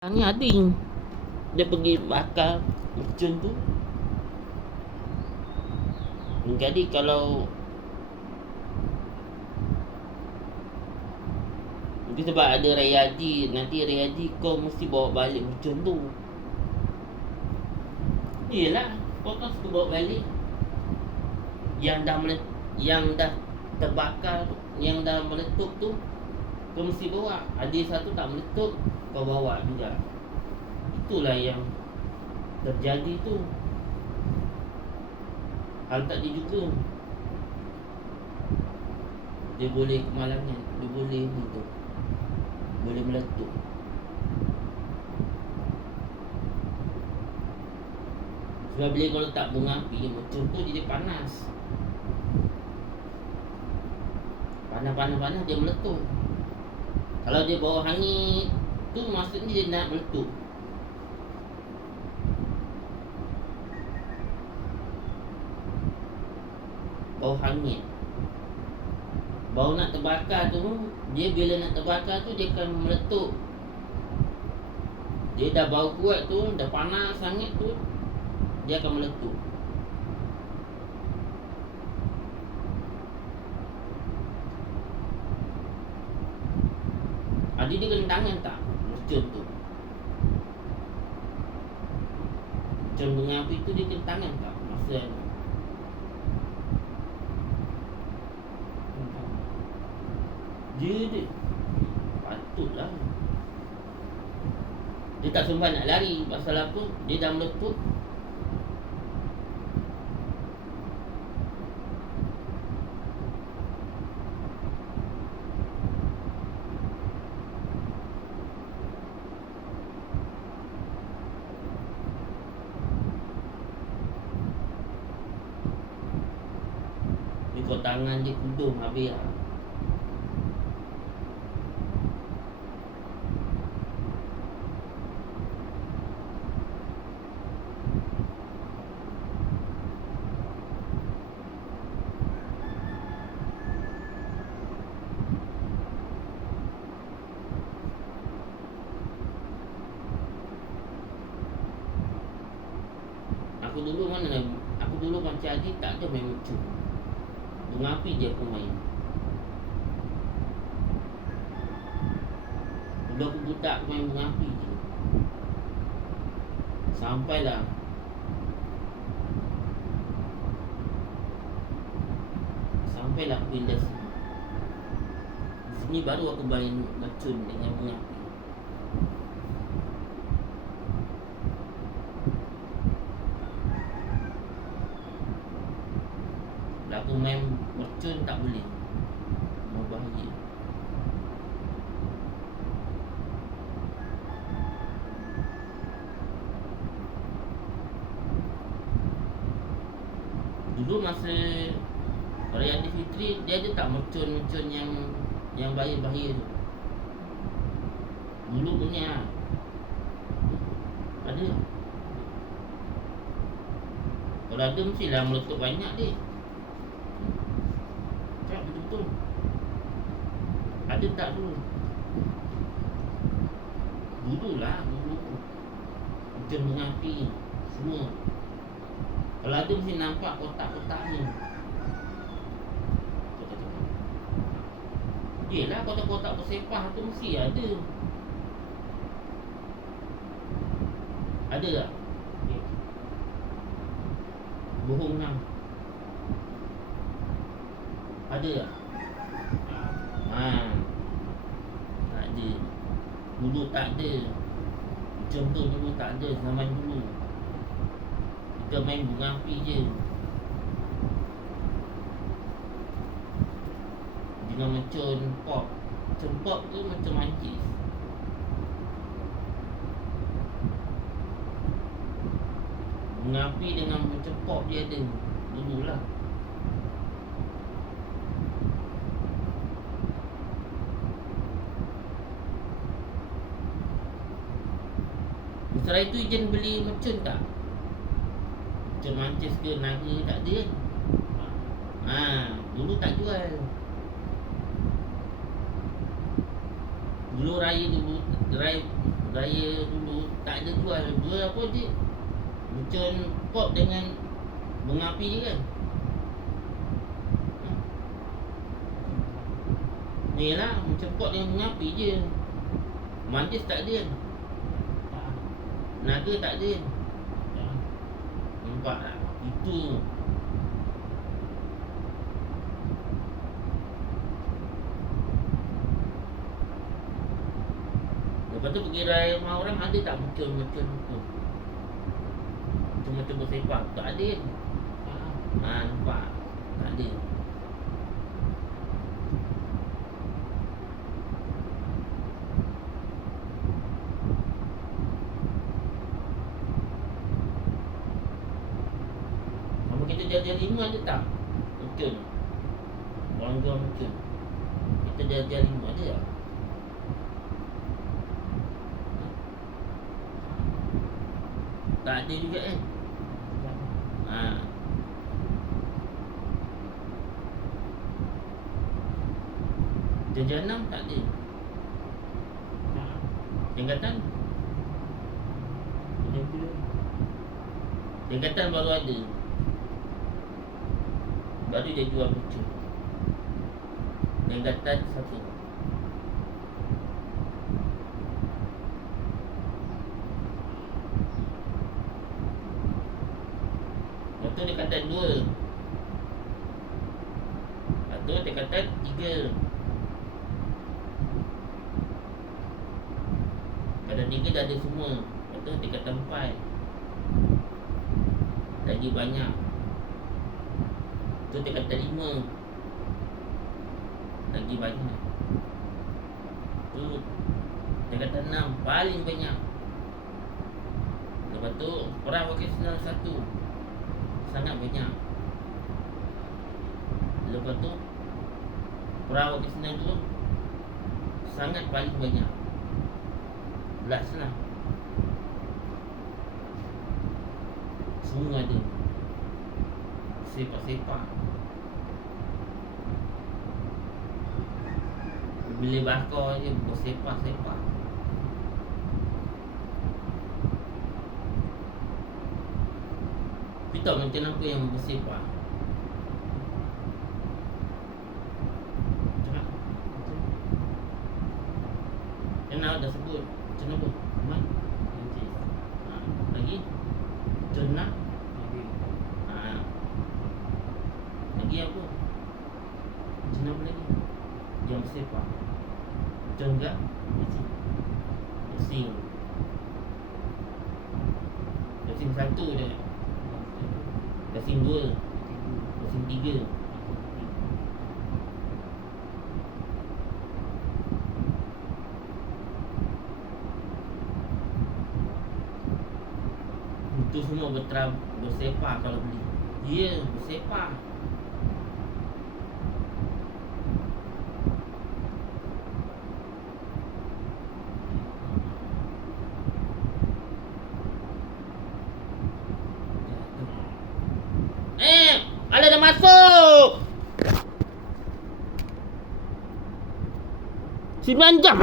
Ni ading dia pergi bakar mercun tu. Jadi kalau nanti sebab ada raya haji, nanti raya haji kau mesti bawa balik mercun tu. Yelah, kau kan suka bawa balik yang dah terbakar, yang dah meletup tu kau mesti bawa. Ada satu tak meletup, kau bawa juga. Itulah yang terjadi tu. Hal tak dia juga. Dia boleh kemalangan, dia boleh ni tu, boleh meletup. Sebab bila kau letak bunga api, mercun tu jadi panas. Panas dia meletup. Kalau dia bawa hangit tu maksudnya dia nak meletup. Bau hangit, bau nak terbakar tu, dia bila nak terbakar tu dia akan meletup. Dia dah bau kuat tu, dah panas sangat tu, dia akan meletup. Ada dia kena tangan tak mercun tu? Mercun bunga api tu dia kena tangan tak masa ni? Dia patutlah. Dia tak sempat nak lari. Pasal apa? Dia dah meletup. Ikut tangan dia kudung habis lah. Aku dulu macam Adi tak ada main mercun. Bunga api dia pun main. Dulu aku budak aku main bunga api je. Sampailah aku pindah sini. Sini baru aku main mercun dengan bunga api. Aku main mercun tak boleh, berbahaya. Dulu masa Raya Aidilfitri dia ada tak mercun yang bahaya-bahaya tu? Dulu punya ada. Kalau ada mestilah meletup banyak dia. Betul. Ada tak dulu? Dulu mercun bunga api semua. Kalau ada mesti nampak kotak-kotak ni. Yelah, kotak-kotak bersepah tu mesti ada. Ada tak? Bohong lah. Ada tak? Tak ada. Dulu tak ada. Macam tu dulu tak ada. Zaman dulu kita main bunga api je dengan mercun pop. Mercun pop tu macam mancis. Bunga api dengan mercun pop dia ada dululah. Setelah itu Ijen beli mercun tak? Mercun mancis ke naga tak ada kan? Dulu tak jual. Dulu raya Raya dulu tak ada jual apa je. Muncul pop dengan bunga api je kan. Ni lah macam pop dengan bunga api je. Mantis tak ada. Naga tak ada. Nampak tak? Itu. Lepas tu pergi raya rumah orang, ada tak muncul-muncul tu? Macam-macam bersepak. Tak ada. Nampak? Tak ada. Kalau kita jalan-jalan lima ada tak? Muncul. Orang jual muncul. Kita jalan-jalan lima ada tak? Tak ada juga kan? Jajanam tak ada. Tingkatan? Tingkatan baru ada. Baru dia jual muncul. Tingkatan satu. Lepas tu tingkatan 2. Lepas tu tingkatan 3. Tingkatan 3 dah ada semua. Lepas tu tingkatan 4 lagi banyak. Tu tingkatan 5 lagi banyak. Tu tingkatan 6 paling banyak. Lepas tu perang vokasional 1 sangat banyak. Lepas tu perang vokasional 2 sangat paling banyak. Last lah. Semua ada. Sepak-sepak. Bila bakar je bersepak-sepak. Tapi tahu macam apa yang bersepak? Macam mana? Kenal dah sebut. Macam apa? Aman? Lagi? Cenah? Lagi apa? Macam apa lagi? Yang bersepak. Cenggak? Gasing. Gasing 1 je. Gasing 2. Gasing 3. Itu semua bersepak kalau beli. Ya, bersepak. Ala dah masuk. 9 jam.